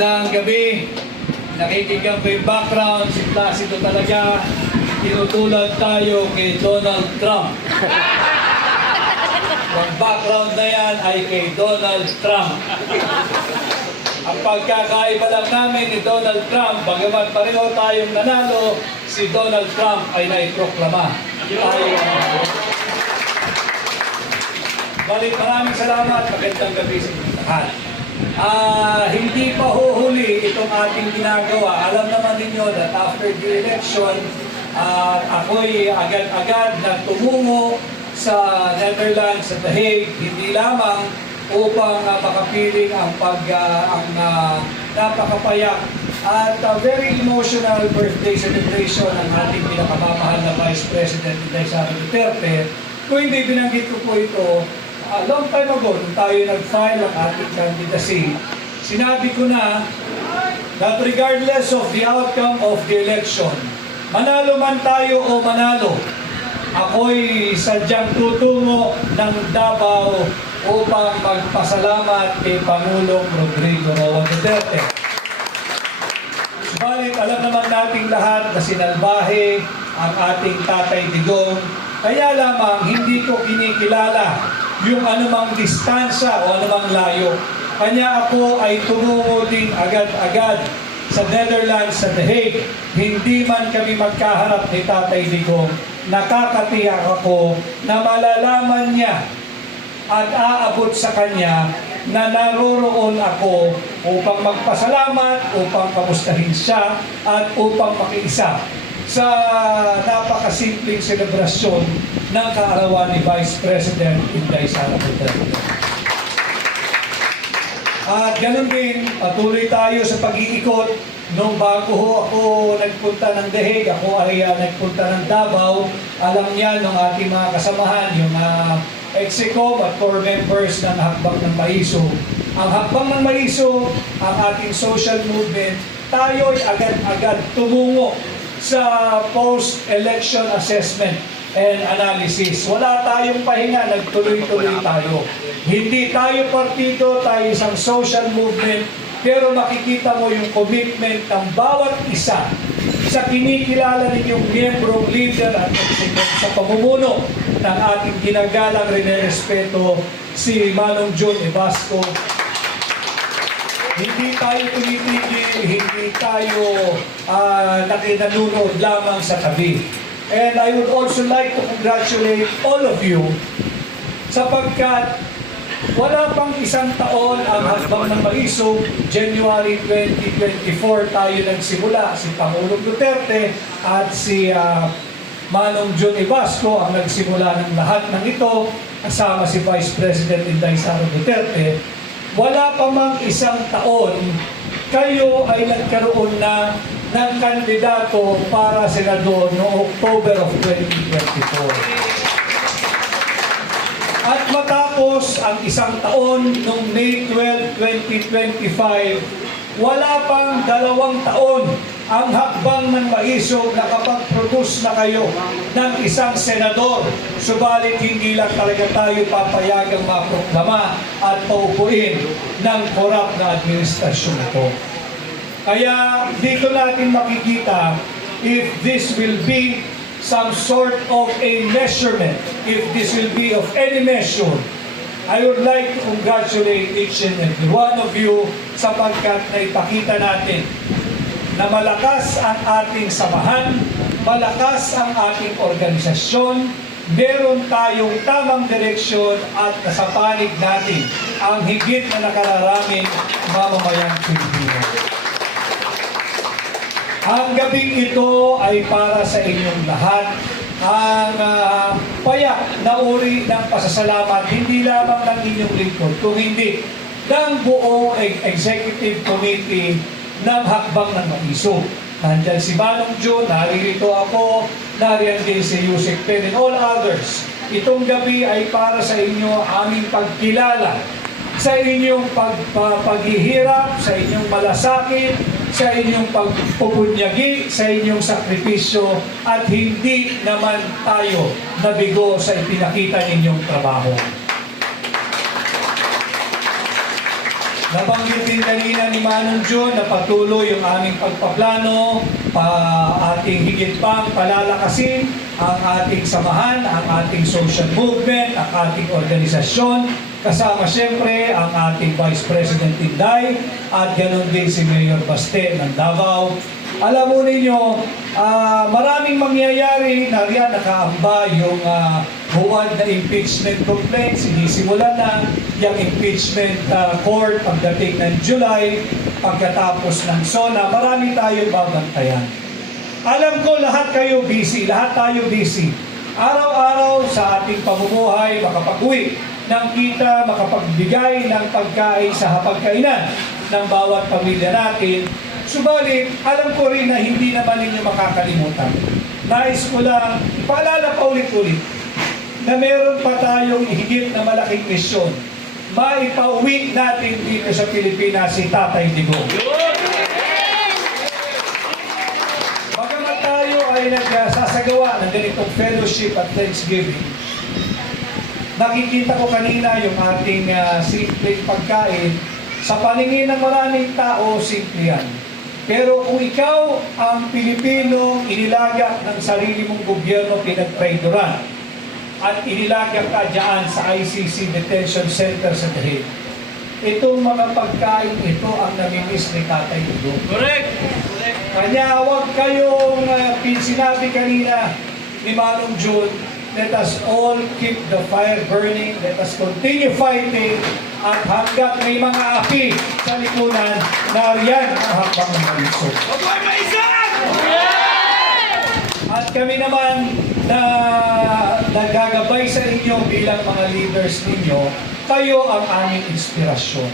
Magandang gabi. Nakikinggan ko yung background. Si Placido talaga. Tinutulad tayo kay Donald Trump. Ang background na yan ay kay Donald Trump. Ang pagkakaiba lang namin ni Donald Trump, bagamat pareho tayong nanalo, si Donald Trump ay naiproklama. Balik, maraming salamat. Magandang gabi sa inyo lahat. Hindi pa huhuli itong ating ginagawa. Alam naman ninyo that after the election, ako'y agad-agad na tumungo sa Netherlands, sa The Hague, hindi lamang upang makapiling ang napakapayak at very emotional birthday celebration ng ating pinakamamahal na Vice President Inday Sara Duterte. Kung hindi binanggit ko po ito, long time ago, nung tayo nag-file ang ating candidacy, sinabi ko na that regardless of the outcome of the election, manalo man tayo o manalo, ako'y sadyang tutungo ng Davao upang magpasalamat kay Pangulong Rodrigo Roa Duterte. Subalit, alam naman nating lahat na sinalbahe ang ating Tatay Digong, kaya lamang hindi ko kinikilala yung anumang distansya o anumang layo. Kanya ako ay tumungo din agad-agad sa Netherlands, sa The Hague. Hindi man kami magkaharap ni Tatay Digong, nakakatiyak ako na malalaman niya at aabot sa kanya na naroroon ako upang magpasalamat, upang kamustahin siya, at upang makiisa sa napakasimpleng selebrasyon ng kaarawan ni Vice President Inday Sara Duterte. At ganun din, patuloy tayo sa pag-iikot. Nung bago ako nagpunta ng The Hague, ako ay nagpunta ng Davao. Alam niya ng ating mga kasamahan, yung Execom at core members ng Hakbang ng Maiso. Ang Hakbang ng Maiso, ang ating social movement, tayo ay agad-agad tumungo sa post-election assessment and analysis. Wala tayong pahinga, nagtuloy-tuloy tayo. Hindi tayo partido, tayo isang social movement, pero makikita mo yung commitment ng bawat isa sa kinikilala ninyong miyembrong leader at sa pamumuno ng ating ginagalang rinerespeto si Manong John Evasco. Hindi tayo tumitigil, hindi tayo nakinanunod lamang sa tabi. And I would also like to congratulate all of you sapagkat wala pang isang taon ang Hakbang ng Maiso. January 2024 tayo nagsimula. Si Pangulong Duterte at si Manong John Evasco ang nagsimula ng lahat ng ito, kasama si Vice President Inday Sara Duterte. Wala pa mang isang taon, kayo ay nagkaroon na ng kandidato para senador noong October of 2024. At matapos ang isang taon noong May 12, 2025, wala pang 2 taon ang Hakbang ng Maiso nakapag-produce na kayo ng isang senador. Subalit hindi lang talaga tayo papayagang maproklama at paupuin ng korap na administrasyon ito. Kaya dito natin makikita if this will be some sort of a measurement, if this will be of any measure. I would like to congratulate each and every one of you sapagkat naipakita natin na malakas ang ating samahan, malakas ang ating organisasyon, meron tayong tamang direksyon at nasa panig natin ang higit na nakararaming mamamayang Pilipino. Ang gabing ito ay para sa inyong lahat. Ang payak na uri ng pasasalamat, hindi lamang ng inyong lingkod, kung hindi ng buong Executive Committee ng Hakbang ng Maiso. Nandyan si Manong John, naririto ako, nariyan din si Yusek Pen and all others. Itong gabi ay para sa inyo aming pagkilala sa inyong paghihirap, sa inyong malasakit, sa inyong pagpupunyagi, sa inyong sakripisyo, at hindi naman tayo nabigo sa ipinakita ninyong trabaho. Nabanggit din kanina ni Manong John na patuloy yung aming pagpaplano, ating higit pang palalakasin ang ating samahan, ang ating social movement, ang ating organisasyon, kasama siyempre ang ating Vice President Inday at ganoon din si Mayor Baste ng Davao. Alam mo ninyo, maraming mangyayari na riyan nakaamba yung buwan na impeachment complaint. Sinisimula na yung impeachment court pagdating ng July, pagkatapos ng SONA. Marami tayong babantayan. Alam ko lahat kayo busy, lahat tayo busy. Araw-araw sa ating pamumuhay, makapag-uwi ng kita, makapagbigay ng pagkain sa hapagkainan ng bawat pamilya natin. Subalit, alam ko rin na hindi naman ninyo makakalimutan. Nais ko lang, ipaalala pa ulit-ulit, na meron pa tayong higit na malaking misyon. Maipauwi natin dito sa Pilipinas si Tatay Digong. Bagamat tayo ay nagsasagawa ng ganitong fellowship at Thanksgiving, nakikita ko kanina yung ating simpleng pagkain. Sa paningin ng maraming tao, simple yan. Pero kung ikaw ang Pilipino, inilaga ng sarili mong gobyerno, pinagtraidoran, at inilaga ka dyan sa ICC Detention Center sa The Hague, itong mga pagkain ito ang namimiss ni Tatay Digong. Correct! Kanya huwag kayong sinabi kanina ni Manong June, let us all keep the fire burning, let us continue fighting, at hanggat may mga api sa likuran, nariyan ang hakbang ng malusog. Mabuhay Maisan! At kami naman na nagagabay sa inyo bilang mga leaders ninyo, kayo ang aming inspirasyon.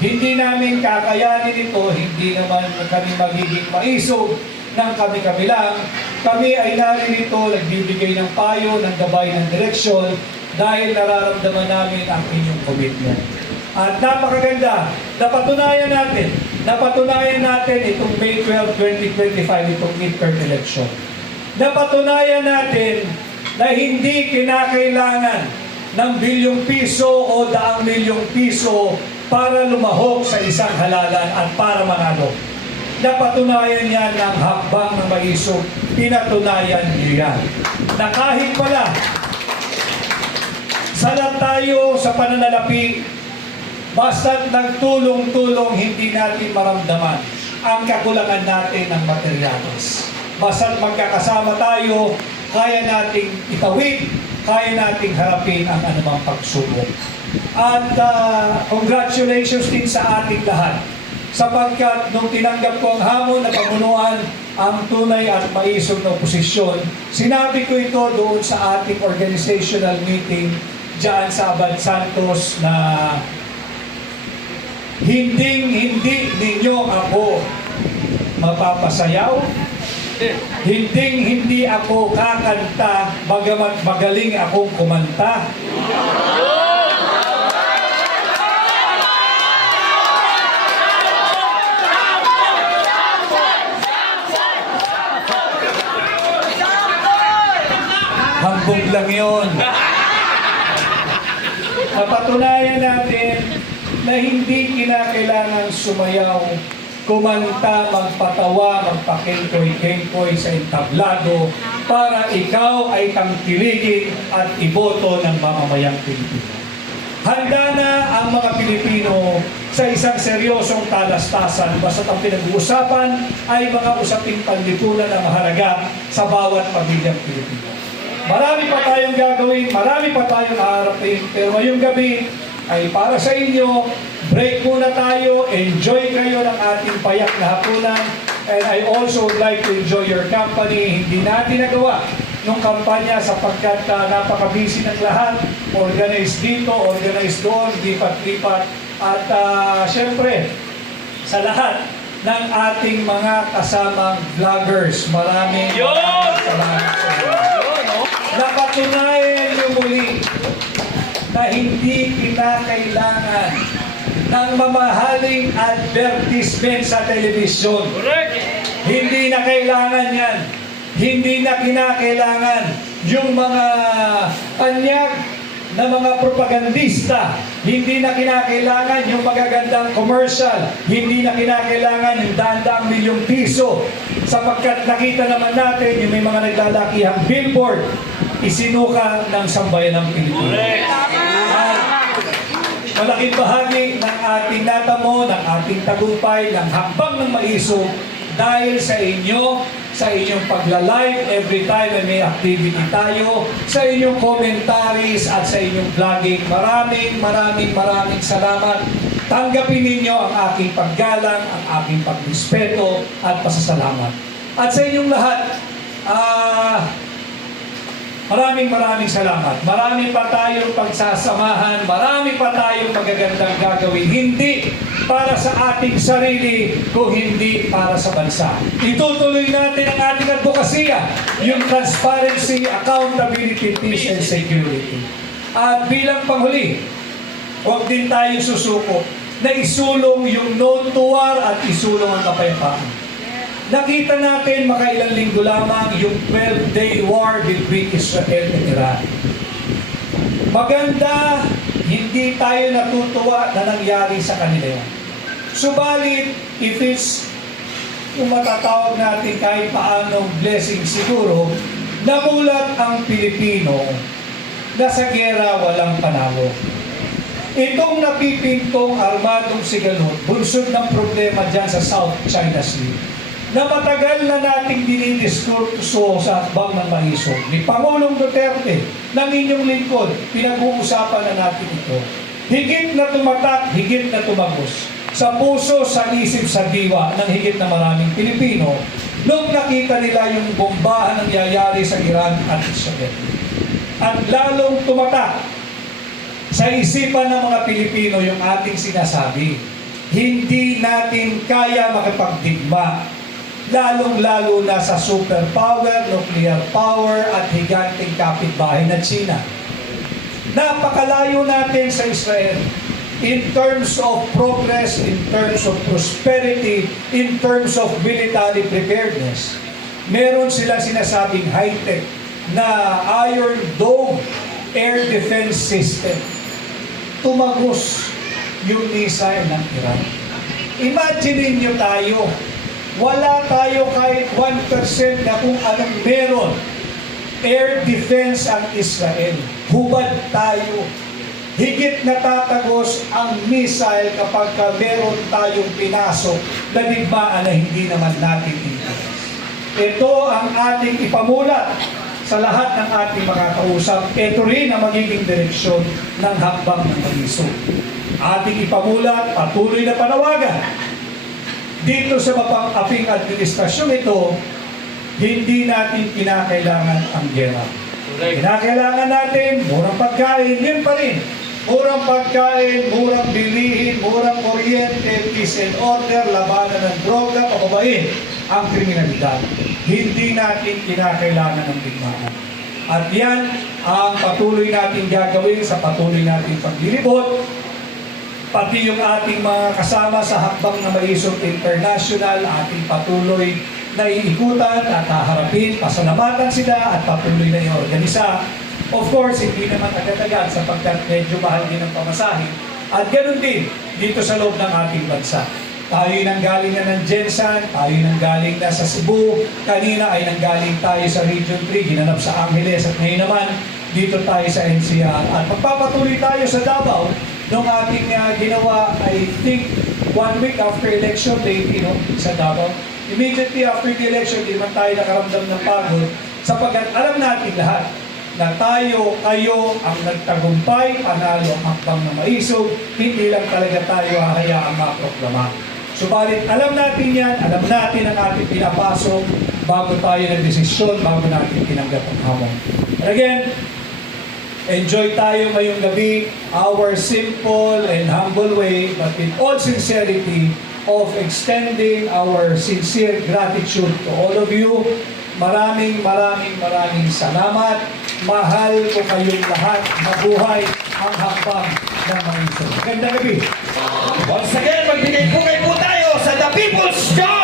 Hindi namin kakayanin ito, hindi naman kami magiging maisog ng kami-kami lang. Kami ay naririto, nagbibigay ng payo, ng gabay, ng direksyon, dahil nararamdaman namin ang inyong commitment. At napakaganda, napatunayan natin itong May 12, 2025, itong midterm election. Napatunayan natin na hindi kinakailangan ng bilyong piso o daang milyong piso para lumahok sa isang halalan at para manalo. Napatunayan yan ng hakbang ng maisog, pinatunayan niyo yan. Na kahit pala, salat tayo sa pananalapi, basta't nagtulong-tulong, hindi natin maramdaman ang kakulangan natin ng materyales. Basta't magkakasama tayo, kaya nating itawid, kaya nating harapin ang anumang pagsubok. At congratulations din sa ating lahat, sapagkat nung tinanggap ko ang hamon na pamunuan ang tunay at maisog na oposisyon, sinabi ko ito doon sa ating organizational meeting diyan sa Abad Santos na hindi ninyo ako mapapasayaw, hindi ako kakanta bagamat magaling akong kumanta. Hambog lang yun. Napatunayan natin na hindi kinakailangan sumayaw, kumanta, magpatawa, magpakengkoy-kengkoy sa entablado para ikaw ay tangkiligin at iboto ng mamamayang Pilipino. Handa na ang mga Pilipino sa isang seryosong talastasan basta't ang pinag-uusapan ay mga usaping panlipunan na mahalaga sa bawat pamilyang Pilipino. Marami pa tayong gagawin, marami pa tayong haharapin, pero ngayong gabi ay para sa inyo. Break muna tayo, enjoy kayo ng ating payak na hapunan, and I also would like to enjoy your company. Hindi natin nagawa nung kampanya sapagkat napaka-busy ng lahat, organized dito, organized doon, lipat-lipat, at syempre, sa lahat ng ating mga kasamang vloggers, maraming salamat sa inyo. Napatunayan niyo muli na hindi kinakailangan ng mamahaling advertisement sa telebisyon. Correct! Hindi na kailangan yan. Hindi na kinakailangan yung mga panyag na mga propagandista Hindi na kinakailangan yung magagandang commercial. Hindi na kinakailangan yung daan-daang milyong piso. Sapagkat nakita naman natin yung may mga naglalakihang billboard, isinuka ng sambayan ng Pilipinas. Malaking bahagi ng ating natamo, ng ating tagumpay, ng hakbang ng maisog dahil sa inyo, sa inyong pagla-live every time na may activity tayo, sa inyong commentaries at sa inyong vlogging. Maraming salamat. Tanggapin ninyo ang aking paggalang, ang aking pagrespeto at pasasalamat. At sa inyong lahat, maraming salamat. Marami pa tayong pagsasamahan, marami pa tayong magagandang gagawin. Hindi para sa ating sarili, kung hindi para sa bansa. Itutuloy natin ang ating advokasya, yung transparency, accountability, peace, and security. At bilang panghuli, huwag din tayong susuko na isulong yung no to war at isulong ang kapayapaan. Nakita natin makailang linggo lamang yung 12-day war between Israel and Iran. Maganda, hindi tayo natutuwa na nangyari sa kanila yan. Subalit, if it's kung matatawag natin kahit paanong blessing siguro, namulat ang Pilipino na sa gera walang panalo. Itong napipintong armadong sigalot, bunsod ng problema dyan sa South China Sea, na matagal na nating dinidiskurso sa hakbang ng maisog. Ni Pangulong Duterte, ng inyong lingkod, pinag-uusapan na natin ito. Higit na tumatak, higit na tumagos sa puso, sa isip, sa diwa ng higit na maraming Pilipino nung nakita nila yung bombahan ang nangyayari sa Iran at Israel. At lalong tumatak sa isipan ng mga Pilipino yung ating sinasabi. Hindi natin kaya makipagdigma, lalong-lalo na sa superpower, nuclear power at higanting kapitbahay na China. Napakalayo natin sa Israel in terms of progress, in terms of prosperity, in terms of military preparedness. Meron silang sinasabing high-tech na Iron Dome air defense system. Tumagos yung missile ng Iran. Imagine niyo tayo, wala tayo kahit 1% na kung anong meron. Air defense ang Israel. Hubad tayo. Higit natatagos ang missile kapag meron tayong pinasok na digmaan na hindi naman natin interes. Ito ang ating ipamulat sa lahat ng ating mga kausap. Ito rin ang magiging direksyon ng hakbang ng maisog. Ating ipamulat, patuloy na panawagan. Dito sa mapang-aping administrasyon ito, hindi natin kinakailangan ang gera. Kinakailangan natin, murang pagkain, yun pa rin. Murang pagkain, murang bilihin, murang kuryente, peace and order, labanan ng droga, pababain ang kriminalidad. Hindi natin kinakailangan ng digmaan. At yan ang patuloy natin gagawin sa patuloy natin paglilibot, pati yung ating mga kasama sa hakbang na maisog international, ating patuloy na iikutan at haharapin, pasalamatan sila at patuloy na i-organisa. Of course, hindi naman agad-agad sapagkat medyo mahal din ang pamasahe. At ganoon din dito sa loob ng ating bansa. Tayo nanggaling na ng Jensan, tayo nanggaling na sa Cebu, kanina ay nanggaling tayo sa Region 3, ginanap sa Angeles at ngayon naman dito tayo sa NCR. At magpapatuloy tayo sa Davao nung ating ginawa, I think, 1 week after election day, sa Davao. Immediately after the election, di man tayo nakaramdam ng pagod sapagkat alam natin lahat na tayo, kayo ang nagtagumpay, panalo ang hakbang na maisog, hindi lang talaga tayo hahayaang maproklama. Subalit, alam natin yan, alam natin ang ating pinapasok bago tayo nagdesisyon, bago natin tinanggap ang hamon. And again, enjoy tayo ngayong gabi, our simple and humble way, but with all sincerity of extending our sincere gratitude to all of you. Maraming salamat. Mahal ko kayong lahat. Mabuhay ang hakbang ng maisog. Magandang gabi. Once again, magbigay po tayo sa The People's Choice!